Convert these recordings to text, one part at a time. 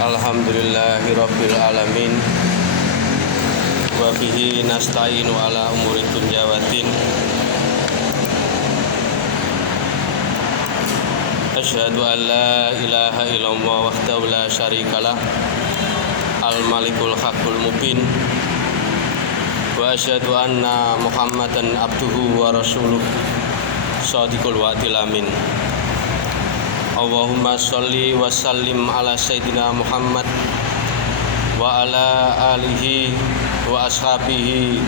Alhamdulillahirabbil alamin wa bihi nasta'inu ala umuri dunya waddin. Asyhadu an la ilaha illallah wahdahu la syarikalah al-malikul haqqul mubin wa asyhadu anna Muhammadan abduhu wa rasuluh shadiqul wa'dil amin. Allahumma sholli wa sallim ala sayyidina Muhammad wa ala alihi wa ashabihi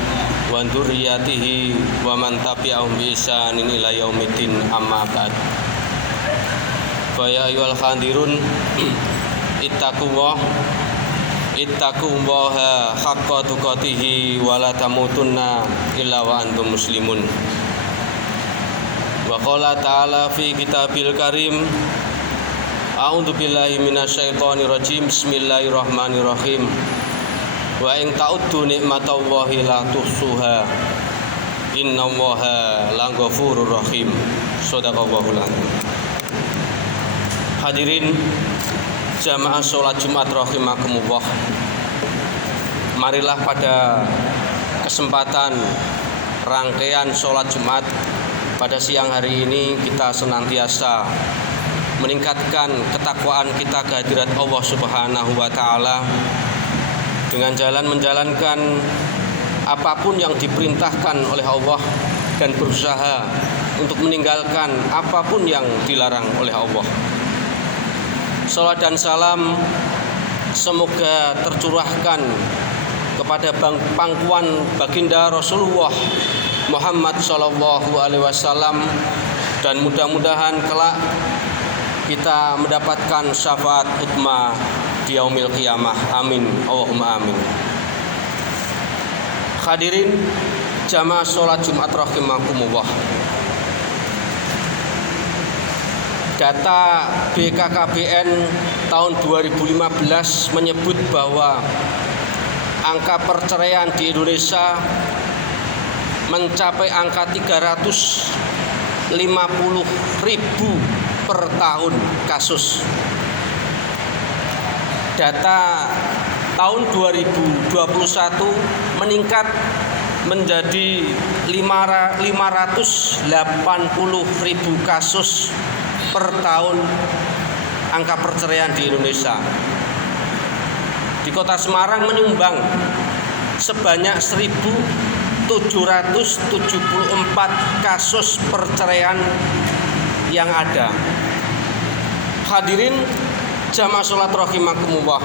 wa dzurriyyatihi wa man tabi'ahum bi ihsanin ila yaumiddin, amma ba'd. Fa ya ayyuhal hadirun ittaqullaha haqqa tuqatih wa la tamutunna illa wa antum muslimun. Wa qala ta'ala fi kitabil karim, a'udzu billahi minasyaitonir rajim, bismillahirrahmanirrahim. Wa in ta'uddu nikmatallahi la tuhsuha innallaha laghafurur rahim. Shadaqallahul azim. Hadirin jamaah salat Jumat rahimakumullah. Marilah pada kesempatan rangkaian salat Jumat pada siang hari ini kita senantiasa meningkatkan ketakwaan kita kehadirat Allah Subhanahu wa taala dengan menjalankan apapun yang diperintahkan oleh Allah dan berusaha untuk meninggalkan apapun yang dilarang oleh Allah. Salawat dan salam semoga tercurahkan kepada pangkuan baginda Rasulullah Muhammad sallallahu alaihi wasallam, dan mudah-mudahan kelak kita mendapatkan syafaat utma di yaumil qiyamah. Amin, Allahumma amin. Hadirin jamaah salat Jumat rahimakumullah. Data BKKBN tahun 2015 menyebut bahwa angka perceraian di Indonesia mencapai angka 350.000 per tahun kasus. Data tahun 2021 meningkat menjadi 580.000 kasus per tahun angka perceraian di Indonesia. Di Kota Semarang menyumbang sebanyak 1.774 kasus perceraian yang ada. Hadirin jamaah salat rahimakumullah.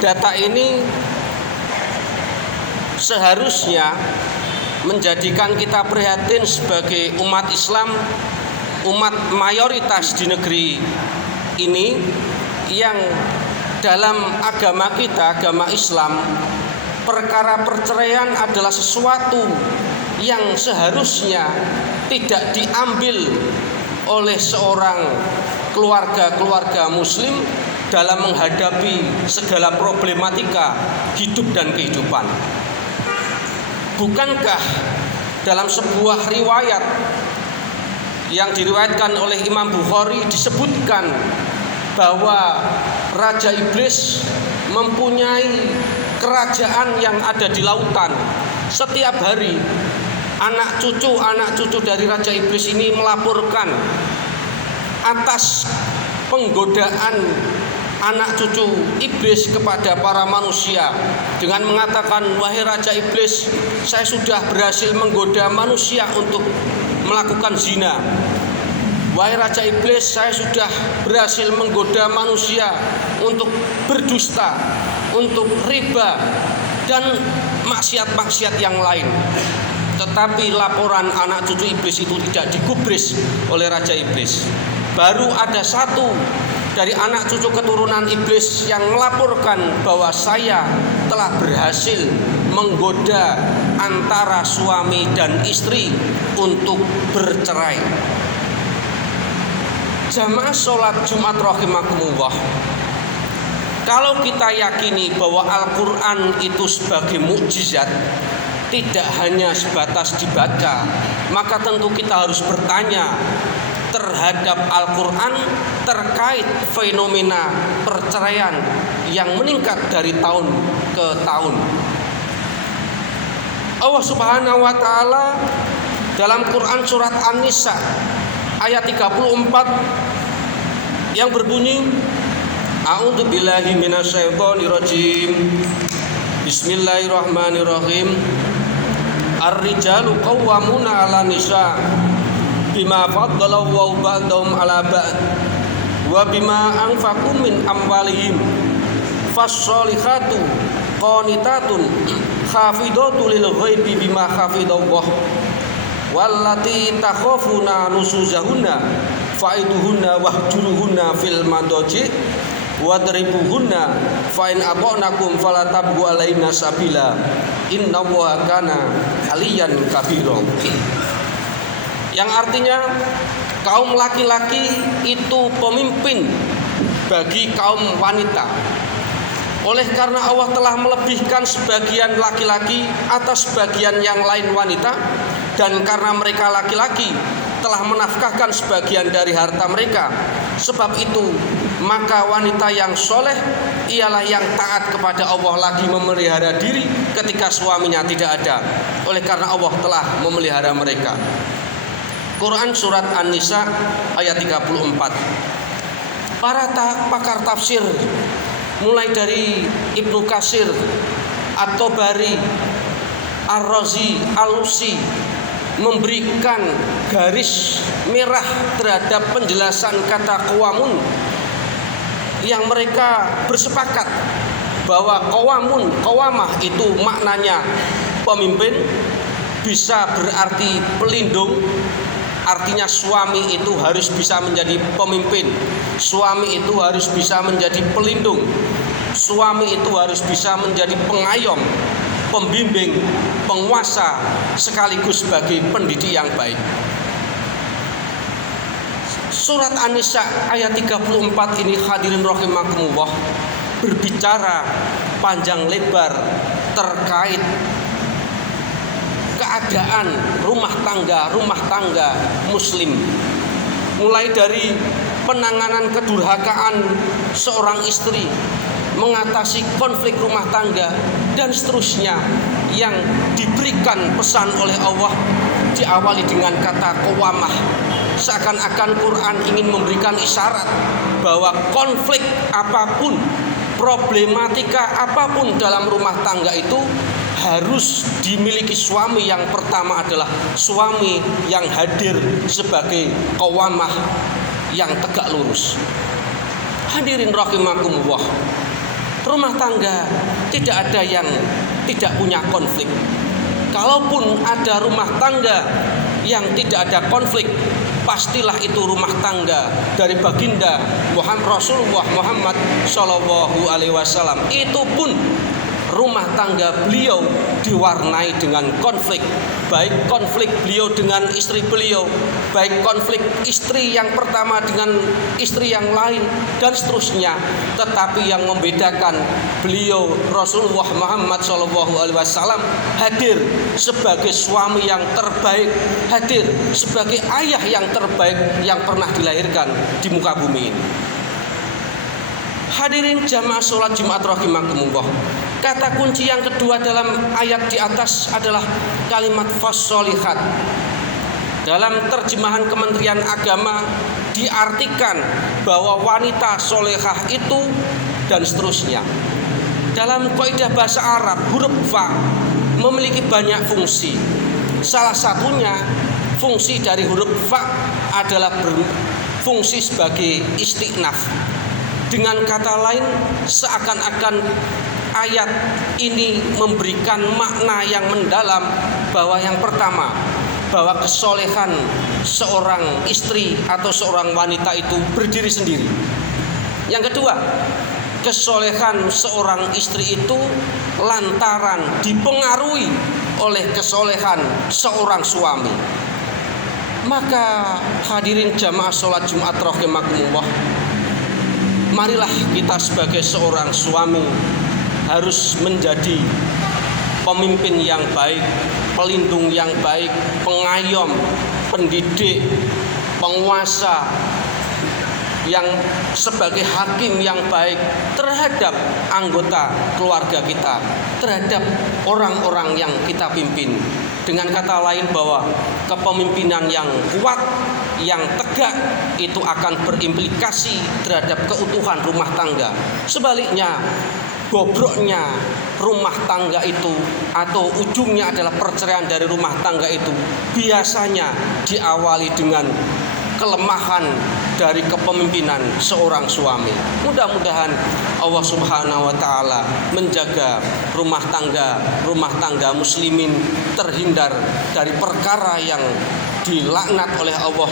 Data ini seharusnya menjadikan kita prihatin sebagai umat Islam, umat mayoritas di negeri ini, yang dalam agama kita, agama Islam, perkara perceraian adalah sesuatu yang seharusnya tidak diambil oleh seorang keluarga muslim dalam menghadapi segala problematika hidup dan kehidupan. Bukankah dalam sebuah riwayat yang diriwayatkan oleh Imam Bukhari disebutkan bahwa Raja Iblis mempunyai kerajaan yang ada di lautan. Setiap hari anak cucu dari Raja Iblis ini melaporkan atas penggodaan anak cucu iblis kepada para manusia dengan mengatakan, wahai Raja Iblis, saya sudah berhasil menggoda manusia untuk melakukan zina. Wahai Raja Iblis, saya sudah berhasil menggoda manusia untuk berdusta, untuk riba dan maksiat-maksiat yang lain. Tetapi laporan anak cucu iblis itu tidak digubris oleh Raja Iblis. Baru ada satu dari anak cucu keturunan iblis yang melaporkan bahwa saya telah berhasil menggoda antara suami dan istri untuk bercerai. Jamaah sholat Jumat rahimakumullah, kalau kita yakini bahwa Al-Quran itu sebagai mukjizat, tidak hanya sebatas dibaca, maka tentu kita harus bertanya terhadap Al-Quran terkait fenomena perceraian yang meningkat dari tahun ke tahun. Allah Subhanahu wa taala dalam Quran surat An-Nisa ayat 34 yang berbunyi, A'udzu billahi minasyaitonir rajim. Bismillahirrahmanirrahim. Ar-rijalu qawwamuna 'alan nisa bima faddalallahu ba'dahum 'ala ba'd wa bima anfaqu min amwalihim fas-sholihatu qanitatun khafidatu lil ghaibi bima khafidallah wallati takhafuna nusuzahunna fa'iduhunna wahjuruhunna fil madaji wadribuhunna fa in ata'nakum fala tabghu alaina sabila innallaha kana aliyan kabira. Yang artinya kaum laki-laki itu pemimpin bagi kaum wanita. Oleh karena Allah telah melebihkan sebagian laki-laki atas sebagian yang lain wanita, dan karena mereka laki-laki telah menafkahkan sebagian dari harta mereka, sebab itu maka wanita yang soleh ialah yang taat kepada Allah lagi memelihara diri ketika suaminya tidak ada, oleh karena Allah telah memelihara mereka. Quran surat An-Nisa ayat 34. Para pakar tafsir mulai dari Ibnu Katsir, At-Tabari, Ar-Razi, Al-Lusi memberikan garis merah terhadap penjelasan kata qawamun, yang mereka bersepakat bahwa qawamah itu maknanya pemimpin, bisa berarti pelindung. Artinya suami itu harus bisa menjadi pemimpin, suami itu harus bisa menjadi pelindung, suami itu harus bisa menjadi pengayom, pembimbing, penguasa, sekaligus sebagai pendidik yang baik. Surat An-Nisa ayat 34 ini hadirin rahimakumullah berbicara panjang lebar terkait keadaan rumah tangga muslim, mulai dari penanganan kedurhakaan seorang istri, mengatasi konflik rumah tangga, dan seterusnya, yang diberikan pesan oleh Allah diawali dengan kata qawamah. Seakan-akan Quran ingin memberikan isyarat bahwa konflik apapun, problematika apapun dalam rumah tangga itu harus dimiliki suami. Yang pertama adalah suami yang hadir sebagai qawamah yang tegak lurus. Hadirin rahimakumullah, rumah tangga tidak ada yang tidak punya konflik. Kalaupun ada rumah tangga yang tidak ada konflik, pastilah itu rumah tangga dari baginda Rasulullah Muhammad Shallallahu Alaihi Wasallam. Itu pun rumah tangga beliau diwarnai dengan konflik, baik konflik beliau dengan istri beliau, baik konflik istri yang pertama dengan istri yang lain, dan seterusnya. Tetapi yang membedakan beliau Rasulullah Muhammad SAW hadir sebagai suami yang terbaik, hadir sebagai ayah yang terbaik yang pernah dilahirkan di muka bumi ini. Hadirin jamaah sholat Jumat rahimakumullah. Kata kunci yang kedua dalam ayat di atas adalah kalimat fassolihat. Dalam terjemahan Kementerian Agama diartikan bahwa wanita solehah itu dan seterusnya. Dalam kaidah bahasa Arab, huruf fa memiliki banyak fungsi. Salah satunya fungsi dari huruf fa adalah berfungsi sebagai istiqnaf. Dengan kata lain, seakan-akan ayat ini memberikan makna yang mendalam bahwa yang pertama, bahwa kesolehan seorang istri atau seorang wanita itu berdiri sendiri. Yang kedua, kesolehan seorang istri itu lantaran dipengaruhi oleh kesolehan seorang suami. Maka hadirin jamaah sholat Jumat rahimakumullah, marilah kita sebagai seorang suami harus menjadi pemimpin yang baik, pelindung yang baik, pengayom, pendidik, penguasa, yang sebagai hakim yang baik terhadap anggota keluarga kita, terhadap orang-orang yang kita pimpin. Dengan kata lain, bahwa kepemimpinan yang kuat, yang tegak itu akan berimplikasi terhadap keutuhan rumah tangga. Sebaliknya, bobroknya rumah tangga itu atau ujungnya adalah perceraian dari rumah tangga itu biasanya diawali dengan kelemahan dari kepemimpinan seorang suami. Mudah-mudahan Allah Subhanahu wa taala menjaga rumah tangga muslimin terhindar dari perkara yang dilaknat oleh Allah,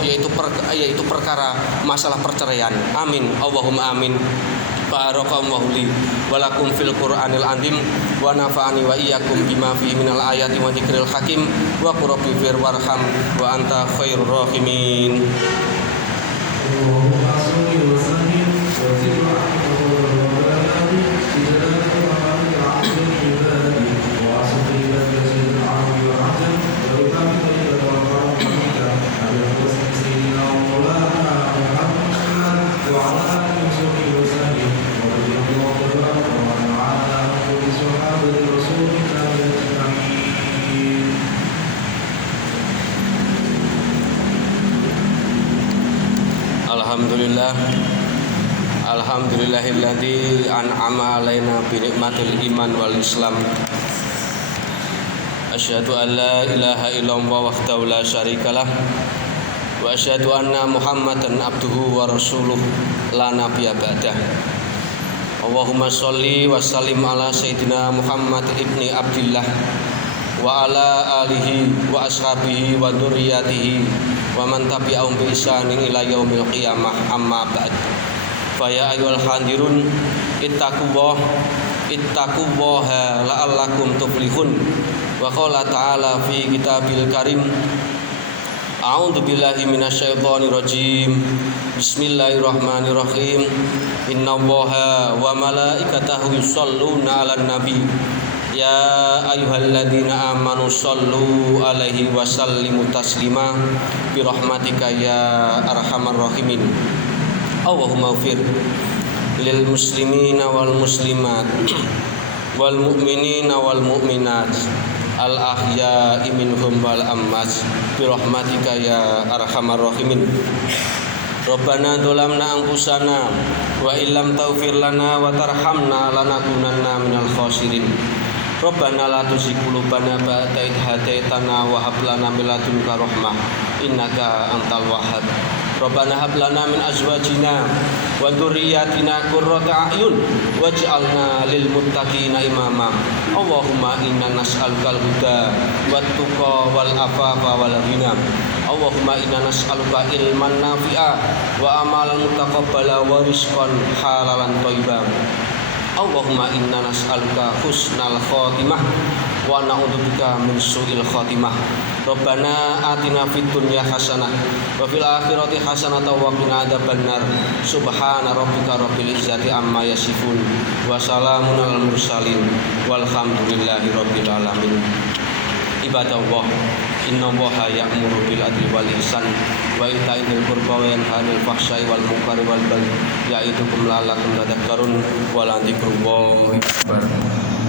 yaitu perkara masalah perceraian. Amin. Allahumma amin. Barakallahu li wa lakum fil Qur'anil azim wa nafa'ani wa iyyakum bima fihi minal ayati wa dzikril hakim wa qur rabbi fir warham wa anta khairur rahimin. Alhamdulillahilladzi an'ama alaina bi nikmatil iman wal islam. Asyhadu an la ilaha illallah wahdahu la syarikalah wa asyhadu anna Muhammadan abduhu wa rasuluh la nabiyya ba'dah. Allahumma sholli wa sallim ala sayyidina Muhammad ibni Abdillah wa ala alihi wa ashabihi wa dzurriyyatihi wa man tabi'ahum bi ihsanin ila yaumil qiyamah. Amma ba'd. Fa ya ayyuhal hadirun ittaqullaha la'allakum tuflihun. Wa qala ta'ala fi kitabil karim, a'udzu billahi minasyaitonir rajim. Bismillahirrahmanirrahim. Innallaha wa malaikatahu yusholluna 'alan nabi. Ya ayyuhalladzina amanu shollu 'alaihi wa sallimu taslima bi rahmatika ya arhamar rahimin. Allahumma ighfir lil muslimina wal muslimat wal mu'minina wal mu'minat al ahya'i minhum wal amwat bi rahmatika ya arhamar rahimin. Rabbana dzalamna anfusana wa illam taghfir lana wa tarhamna lanakunanna minal khasirin. Rabbana la tuzigh qulubana ba'da idh hadaitana wa hab lana min ladunka rahmah innaka antal wahhab. Rabbana hab lana min azwajina wa dzurriyyatina qurrata a'yun waj'alna lil muttaqina imama. Allahumma inna nas'alukal huda wat tuqa wal afafa wal ghina. Allahumma inna nas'aluka ilman nafi'a wa amalan mutaqabbala wa rizqan halalan thayyiban. Allahumma inna nas'aluka husnal khotimah wa na'udzubika min su'il khotimah. Rabbana atina fid dunya hasanah wa fil akhirati hasanah wa qina adzabannar. Subhana rabbika rabbil izzati amma yasifun wa salamun alal mursalin walhamdulillahi rabbil alamin. Ibadallah, innallaha ya'muru bil adli wal ihsan wa ita'i dzil qurba wa yanha 'anil fahsya'i wal munkari wal baghi ya'idukum la'allakum tadhakkarun wa la dzikrullahi akbar.